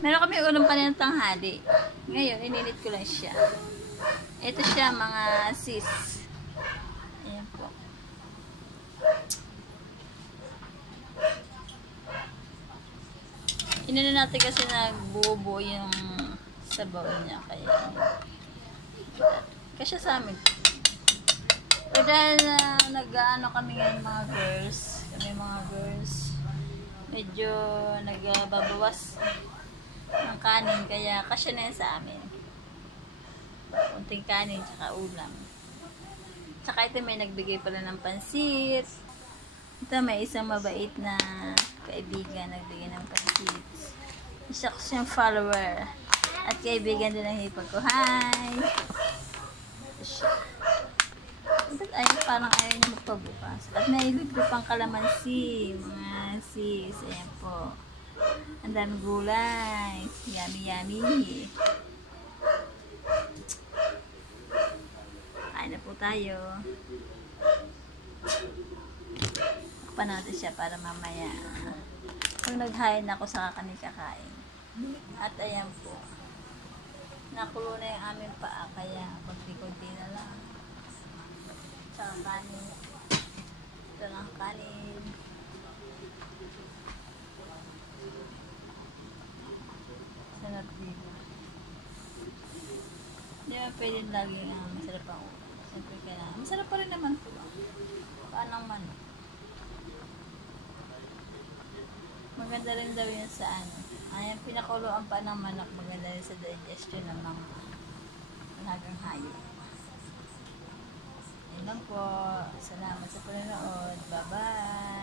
Meron kami ulam kanina tanghali. Ngayon, ininit ko lang siya. Ito siya, mga sis. Ayan po. Inano natin kasi nagbuo-buo yung sabaw niya. Kaya, kasi sa amin. Pero dahil nag-ano kami ngayon mga girls, medyo nagbabawas ng kanin, kaya kasya na yan sa amin. Kunting kanin, tsaka ulam. Tsaka ito may nagbigay pala ng pansit. Ito may isang mabait na kaibigan nagbigay ng pansit. Isa ko siyang follower. At kaibigan din ang hipag ko. Hi! Ito siya. Ayun, parang ayaw niya magpabukas. At nailibre pang kalamansi. Mga sis. Ayan po. Ang dami gulay. Yummy, yummy. Kain na po tayo. Takpan natin siya para mamaya. Pag naghain ako, saka kami kakain. At ayan po. Nakulo na yung aming paa. Kaya konti-konti na lang. Tsaka kanin. Ito lang kanin. Sarap dito. Hindi ba pwede lagi masarap ang ulam. Siyempre kailangan. Masarap pa rin naman po. Paanang manok. Maganda rin daw yun sa ano. Ayan, pinakuloan pa ng manok. Maganda rin sa digestion ng mga alagang hayop. Yan lang po. Salamat sa panonood. Bye-bye.